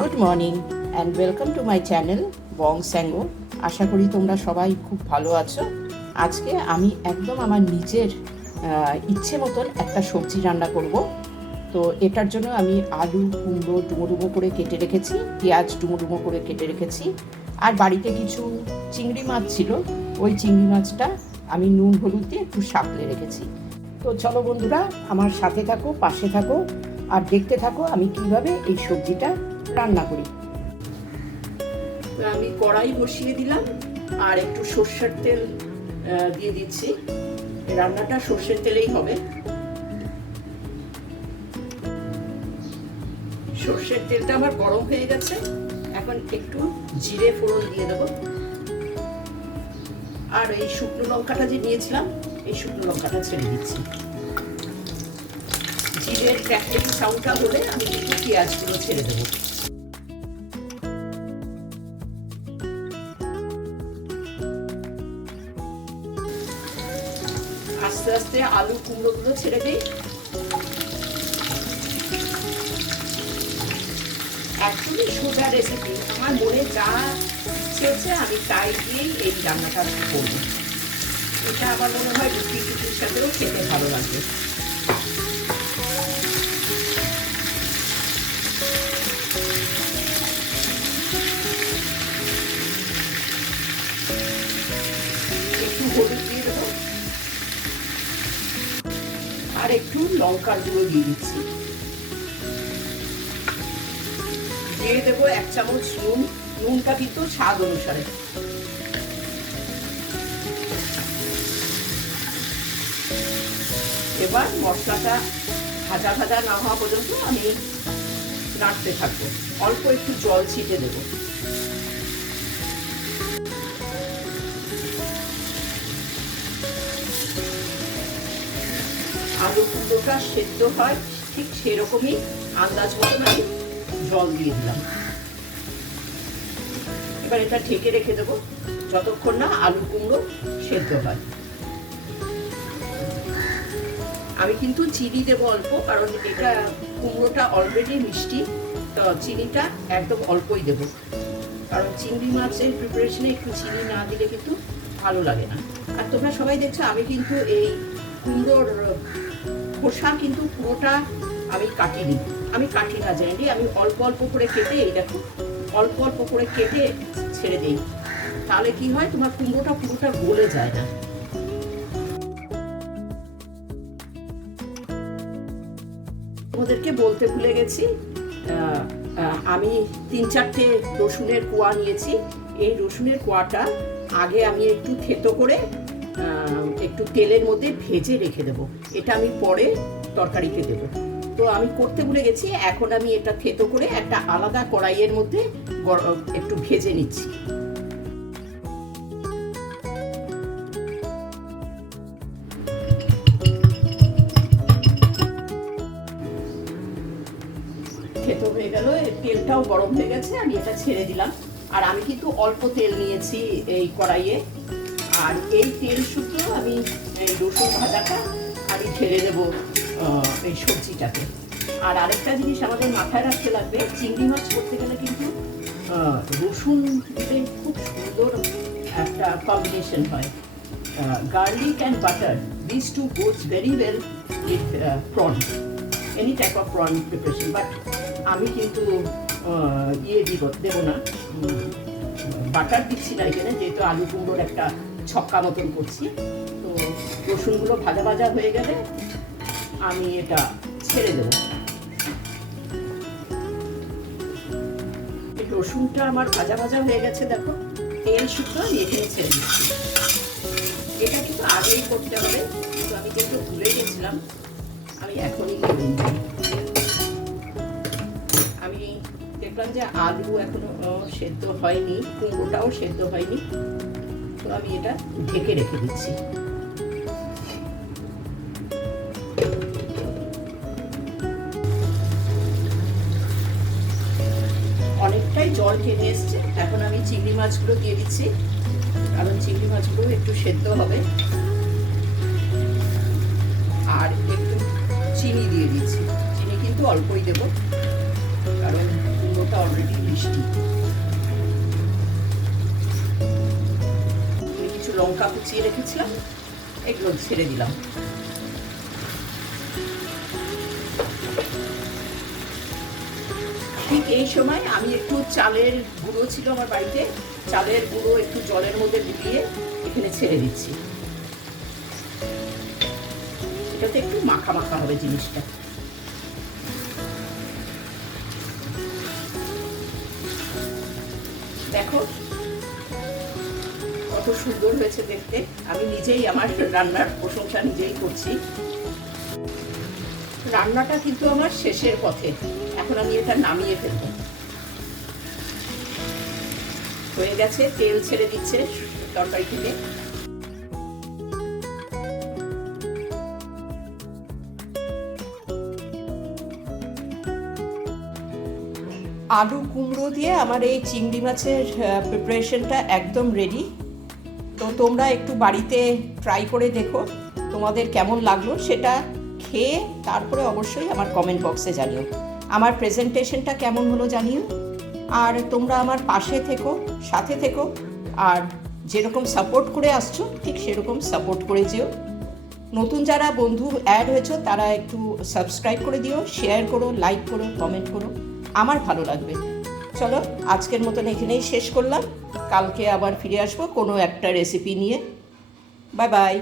Good morning and welcome to my channel Bong স্যাঙ্গো। আশা করি তোমরা সবাই খুব ভালো আছো। আজকে আমি একদম আমার নিজের ইচ্ছে মতন একটা সবজি রান্না করব। তো এটার জন্য আমি আলু কুমড়ো ডুমো ডুমো করে কেটে রেখেছি, পেঁয়াজ ডুমো ডুমো করে কেটে রেখেছি, আর বাড়িতে কিছু চিংড়ি মাছ ছিল, ওই চিংড়ি মাছটা আমি নুন হলুদ দিয়ে একটু সাঁতলে রেখেছি। তো চলো বন্ধুরা, আমার সাথে থাকো, পাশে থাকো আর দেখতে থাকো আমি কিভাবে এই সবজিটা রান্না করি। আমি কড়াই বসিয়ে দিলাম আর একটু সর্ষের তেল দিয়ে দিচ্ছি। রান্নাটা সর্ষের তেলেই হবে। সর্ষের তেলটা আমার গরম হয়ে গেছে, এখন একটু জিরে ফোড়ন দিয়ে দেবো। আর এই শুকনো লঙ্কাটা যে নিয়েছিলাম, এই শুকনো লঙ্কাটা ছেড়ে দিচ্ছি। জিরের ক্র্যাকলিং সাউন্ডটা হলে আমি একটু পেঁয়াজগুলো ছেড়ে দেবো। আস্তে আস্তে আলু কুমড়োগুলো ছেড়ে দিই। একদমই সোজা রেসিপি, আমার মনে যা ইচ্ছে আমি তাই দিয়েই এই রান্নাটা করব। এটা আমার মনে হয় রুটি রুটির সাথেও খেতে ভালো লাগবে। একটু হলুদ দিয়ে দেবো আর একটু লঙ্কার গুঁড়ো দিয়ে দিচ্ছি। দিয়ে দেবো 1 চামচ নুন। নুনটা কিন্তু স্বাদ অনুসারে। এবার মশলাটা ভাজা ভাজা না হওয়া পর্যন্ত আমি নাড়তে থাকবো। অল্প একটু জল ছিটে দেবো। আলু কুমড়োটা সেদ্ধ হয় ঠিক সেরকমই আন্দাজ মতন আমি জল দিয়ে দিলাম। এবার এটা ঢেকে রেখে দেবো যতক্ষণ না আলু কুমড়ো সেদ্ধ হয়। আমি কিন্তু চিনি দেবো অল্প, কারণ এটা কুমড়োটা অলরেডি মিষ্টি, তো চিনিটা একদম অল্পই দেবো। কারণ চিংড়ি মাছের প্রিপারেশনে একটু চিনি না দিলে কিন্তু ভালো লাগে না। আর তোমরা সবাই দেখছো আমি কিন্তু এই কুমড়োর খোসা কিন্তু পুরোটা আমি কাটিনি। আমি কাটি না জানি, আমি অল্প অল্প করে কেটে, এই দেখো অল্প অল্প করে কেটে ছেড়ে দিই। তাহলে কি হয়, তোমার কুমড়োটা পুরোটা গলে যায় না। তোমাদেরকে বলতে ভুলে গেছি, আমি 3-4টে রসুনের কোয়া নিয়েছি। এই রসুনের কোয়াটা আগে আমি একটু থেতো করে একটু তেলের মধ্যে ভেজে রেখে দেবো। এটা আমি পরে তরকারিতে দেবো। তো আমি করতে ভুলে গেছি, এখন আমি এটা থেতো করে একটা আলাদা কড়াইয়ের মধ্যে একটু ভেজে নিচ্ছি। থেতো হয়ে গেল, তেলটাও গরম হয়ে গেছে, আমি এটা ছেড়ে দিলাম। আর আমি কিন্তু অল্প তেল নিয়েছি এই কড়াইয়ে। আর এই তেল শুদ্ধ আমি এই রসুন ভাজাটা আমি ঢেলে দেবো এই সবজিটাতে। আর আরেকটা জিনিস আমাদের মাথায় রাখতে লাগবে, চিংড়ি মাছ করতে গেলে কিন্তু রসুন দিলে খুব সুন্দর একটা কম্বিনেশন হয়। Garlic and butter, this two goes very well with prawn, any type of prawn preparation. But আমি কিন্তু দেবো না, বাটার দিচ্ছি না এখানে, যেহেতু আলু কুমড়োর একটা ছক্কা মতন করছি। তো রসুনগুলো ভাজা ভাজা হয়ে গেলে আমি এটা ছেড়ে দেবো। রসুনটা আমার ভাজা ভাজা হয়ে গেছে, দেখো তেল শুদ্ধ আমি এখানে ছেড়ে দিচ্ছি। এটা কিন্তু আগেই করতে হবে, কিন্তু আমি কিন্তু ভুলে গেছিলাম, আমি এখনই করে নিই। আমি দেখলাম যে আলু এখনো সেদ্ধ হয়নি, কুমড়োটাও সেদ্ধ হয়নি, তো আমি এটা ঢেকে রেখে দিচ্ছি। অনেকটাই জল টেনে এসছে, এখন আমি চিংড়ি মাছগুলো দিয়ে দিচ্ছি, কারণ চিংড়ি মাছগুলো একটু সেদ্ধ হবে। আর একটু চিনি দিয়ে দিচ্ছি, চিনি কিন্তু অল্পই দেবো, কারণ কুমড়োটা অলরেডি বৃষ্টি। কিছু লঙ্কা কুচিয়ে রেখেছিলাম, এগুলো ছেড়ে দিলাম। ঠিক এই সময় আমি একটু চালের গুঁড়ো ছিল আমার বাড়িতে, চালের গুঁড়ো একটু জলের মধ্যে ডুবিয়ে এখানে ছেড়ে দিচ্ছি। এটাতে একটু মাখা মাখা হবে জিনিসটা। দেখো কত সুন্দর হয়েছে দেখতে। আমি নিজেই আমার রান্নার প্রশংসা নিজেই করছি। রান্নাটা কিন্তু আমার শেষের পথে, এখন আমি এটা নামিয়ে ফেলব। হয়ে গেছে, তেল ছেড়ে দিচ্ছে তরকারি থেকে। আলু কুমড়ো দিয়ে আমার এই চিংড়ি মাছের প্রিপারেশনটা একদম রেডি। তো তোমরা একটু বাড়িতে ট্রাই করে দেখো তোমাদের কেমন লাগলো, সেটা খেয়ে তারপরে অবশ্যই আমার কমেন্ট বক্সে জানিও। আমার প্রেজেন্টেশনটা কেমন হলো জানিও। আর তোমরা আমার পাশে থেকো, সাথে থেকো, আর যেরকম সাপোর্ট করে আসছো ঠিক সেরকম সাপোর্ট করে যেও। নতুন যারা বন্ধু অ্যাড হয়েছো তারা একটু সাবস্ক্রাইব করে দিও, শেয়ার করো, লাইক করো, কমেন্ট করো, আমার ভালো লাগবে। চলো আজকের মতন এখানেই শেষ করলাম, কালকে আবার ফিরে আসবো কোনো একটা রেসিপি নিয়ে। Bye bye.